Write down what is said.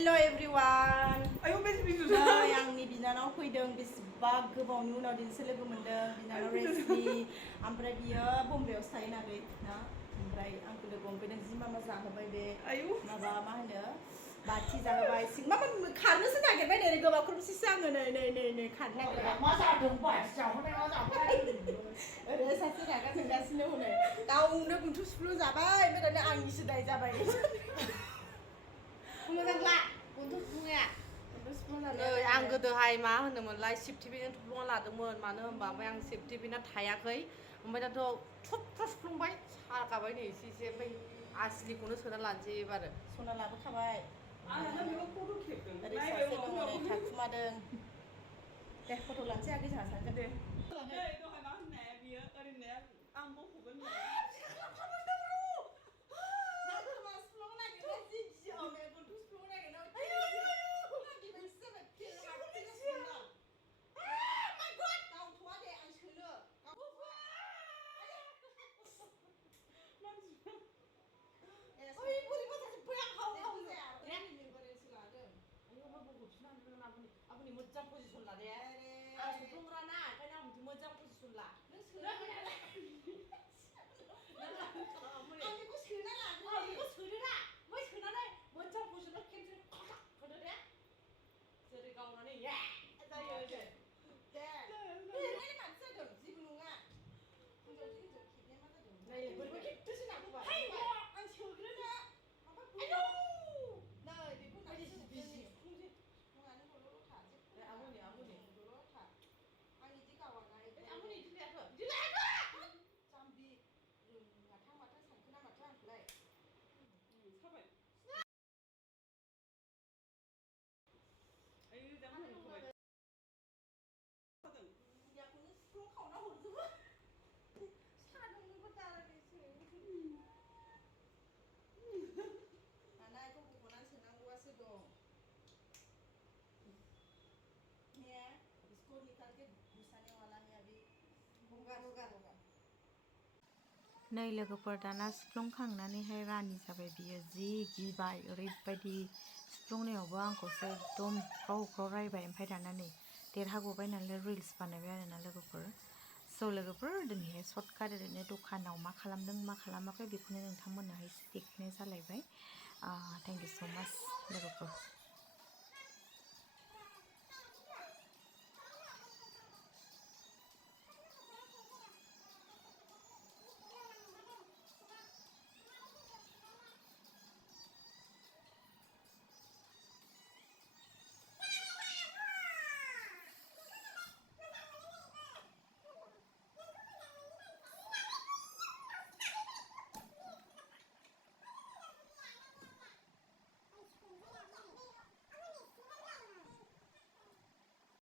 Hello everyone. Ayo besi bisu. नै आंनि बिनानाव फैदों बेसेबा गोबावनि उनाव दिनैसो लोगो मोनदों बिनानाव रेसि ओमफ्राय बियो बम्बेआवसो थायो नालाय ना ओमफ्राय आंखौ लोगो हमफैदों जि मामा जाहोबाय बे माबा मा होनो बाथि जाहोबाय सिं मामा खारनोसो नागिरबाय नै गोबाव खोमसिसो आङो नै खारनो नागिरबाय मा जादों बाथि जाहोनाय मा जाबाय ओरै सासे रागा जोंगासिनो हनै गावनो गुन्थु सुफ्लु जाबाय ओमफ्राय दाना आंनिसो दाय जाबाय मोजांला गुन्थु सुफ्लुङा आं गोदोहाय मा होनोमोनलाय सेफ्टिबिनजों थुफ्लुंना लादोंमोन मानो होनबा ओमफ्राय आं सेफ्टिबिना थायाखै ओमफ्य दाथ' थुफ्लु सुफ्लुंबाय सागाबाय नै एसे ओमफ्राय आसलिखौनो सोना लानोसै एबार सना लाबोखाबाय आंहा बेखौ फट' खेबदों ओरै सासे दङ नै थाखुमादों दे फट' लानोसै आगै जोंहा सानैजों दे नै दहाय मा होननाया बियो ओरैनो आं बख'गोन आबुनि मोजां पजिसन ला दे आं सफ्लंग्रा ना ओंखायनो आं मोजां पजिसन ला नों सोना आं बेखौ सोना लागोन आं बेखौ सोनो ना बै सोनानै मोजां पजिसनाव खेबसे होदो दे जेरै गावनानै या जायो दे दे ओइ माथो जादों जेबो नङा हिन्जाव खेबनाया मा जादों नै बोरैबा खेबथेसो नाखोबाय आं सोग्रोना माबा आयौ नै बेखौ नायसै बिजि नङानो दल'ल' था जेबो आबुनि दल'ल' था आं इदि गावाना आबुनि इदि लायाखै जाम्बि रोङाथां माथां सानखोना माथो आंखौलाय साबाय आयु जा मोजां नुखाबाय दुनियाखौनो सिफ्लं खावना हरजोबो सादोंनोबो दारायसो दाना बेखौ बख'नानै सोनांगौआसो दं ने इसको निकाल के घुसाने वाला है अभी होगा नै लोगोफोर दाना सिफ्लंखांनानैहाय रानि जाबाय बियो जि गिबाय ओरैबायदि सिफ्लंनायावबो आंखौसो एकदम ख्राव रायबाय ओमफ्राय दाना नै देरहागबाय नालाय रिल्स बानायबाय आरोना लोगोफोर स' लोगोफोर दिनैहाय सर्टकाट ओरैनो दखानाव मा खालामदों मा खालामाखै बेखौनो नोंथांमोननोहाय देखायनाय जालायबाय थेंक इउ स' माच लोगोफोर